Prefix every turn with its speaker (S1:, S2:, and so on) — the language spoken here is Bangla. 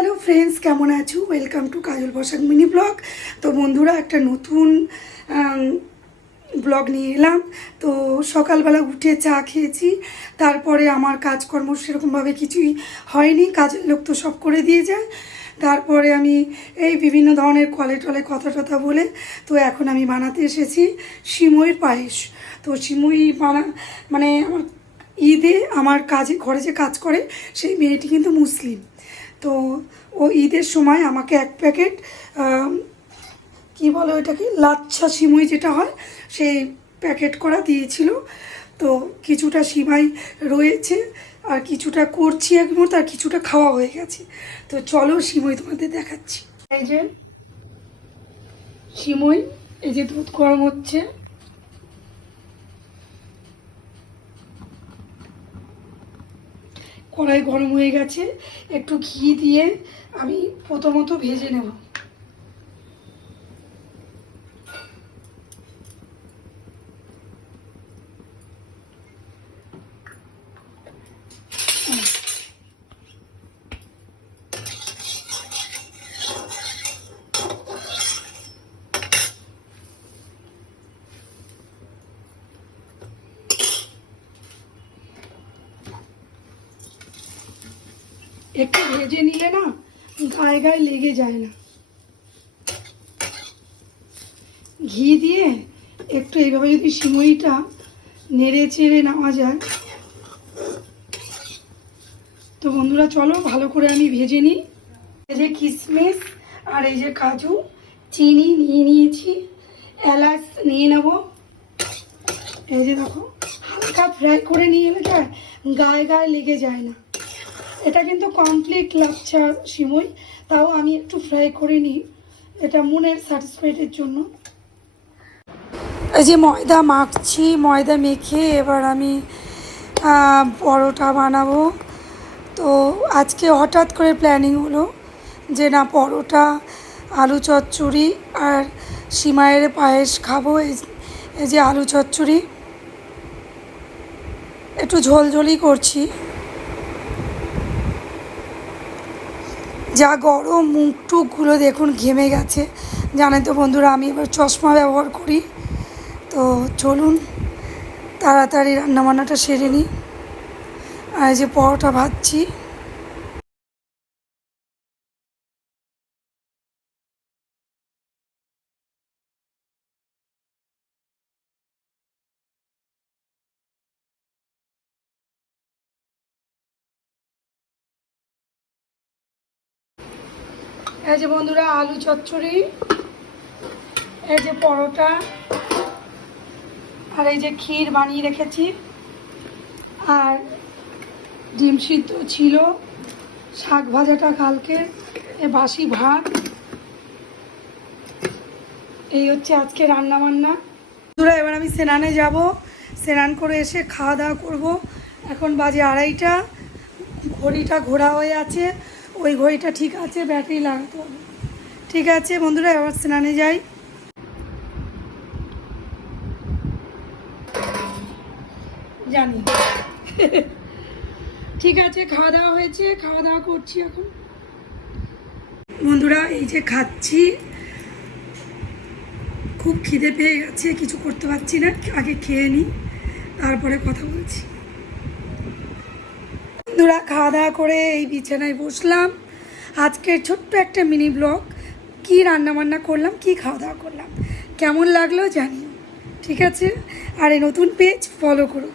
S1: হ্যালো ফ্রেন্ডস, কেমন আছো? Welcome to Kajal Basak mini blog. তো বন্ধুরা, একটা নতুন ব্লগ নিয়ে এলাম। তো সকালবেলা উঠে চা খেয়েছি। তারপরে আমার কাজকর্ম সেরকমভাবে কিছুই হয়নি। কাজের লোক তো সব করে দিয়ে যায়। তারপরে আমি এই বিভিন্ন ধরনের কলে টলে কথা টথা বলে, তো এখন আমি বানাতে এসেছি সিমইয়ের পায়েস। তো সিমই বানা মানে আমার ঈদে আমার কাজে, ঘরে যে কাজ করে, সেই মেয়েটি কিন্তু মুসলিম। তো ও ঈদের সময় আমাকে এক প্যাকেট কি বলে ওইটাকে, লাচ্ছা সিমুই যেটা হয়, সেই প্যাকেট করা দিয়েছিল। তো কিছুটা সিমাই রয়েছে, আর কিছুটা করছি এক মুহূর্তে, আর কিছুটা খাওয়া হয়ে গেছে। তো চলো সিমই তোমাদের দেখাচ্ছি। এই যে সিমই, এই যে দুধ গরম হচ্ছে। কড়াই গরম হয়ে গেছে একটু ঘি দিয়ে আমি প্রথমত ভেজে নেব। একটু ভেজে নিলে না গায়ে গায়ে লেগে যায় না। ঘি দিয়ে একটু এইভাবে যদি সিমুইটা নেড়ে চেড়ে নেওয়া যায়। তো বন্ধুরা, চলো ভালো করে আমি ভেজে নিই। এই যে কিশমিশ আর এই যে কাজু, চিনি নিয়ে নিয়েছি। এলাচ নিয়ে নেব। এই যে দেখো, হালকা ফ্রাই করে নিয়ে এলে গায়ে গায়ে লেগে যায় না। এটা কিন্তু কমপ্লিট লাচ্ছা সিমই তাও আমি একটু ফ্রাই করে নিই এটা মনের স্যাটিসফাইডের জন্য। এই যে ময়দা মাখছি, ময়দা মেখে এবার আমি পরোটা বানাবো। তো আজকে হঠাৎ করে প্ল্যানিং হলো যে না, পরোটা, আলু চচ্চড়ি আর সিমাইয়ের পায়েস খাব। এই এই যে আলু চচ্চড়ি, একটু ঝোলঝোলই করছি। যা গরম মুখ টুকগুলো দেখুন ঘেমে গেছে। জানেন তো বন্ধুরা, আমি এবার চশমা ব্যবহার করি। তো চলুন, তাড়াতাড়ি রান্নাবান্নাটা সেরে নিই। আর যে পরোটা ভাজছি। এই যে বন্ধুরা, আলু চচ্চড়ি, এই যে পরোটা, আর এই যে ক্ষীর বানিয়ে রেখেছি। আর ডিম সিদ্ধ ছিল, শাক ভাজাটা কালকে, এ বাসি ভাত। এই হচ্ছে আজকে রান্না বান্না বন্ধুরা, এবার আমি স্নানে যাব। স্নান করে এসে খাওয়া দাওয়া করব। এখন বাজে আড়াইটা, ঘড়িটা ঘোরা হয়ে আছে। ওই ঘড়িটা ঠিক আছে, ব্যাটারি লাগাতে। হবে ঠিক আছে বন্ধুরা, এবার স্নানে যাই। জানি। ঠিক আছে, খাওয়া দাওয়া হয়েছে, খাওয়া দাওয়া করছি এখন। বন্ধুরা, এই যে খাচ্ছি, খুব খিদে পেয়ে গেছে, কিছু করতে পারছি না, আগে খেয়ে নিই, তারপরে কথা বলছি। বন্ধুরা খাওয়া দাওয়া করে এই বিছানায় বসলাম। আজকের ছোট্ট একটা মিনি ব্লগ কী রান্নাবান্না করলাম, কি খাওয়া দাওয়া করলাম? কেমন লাগল জানি ঠিক আছে? আর এই নতুন পেজ ফলো করো।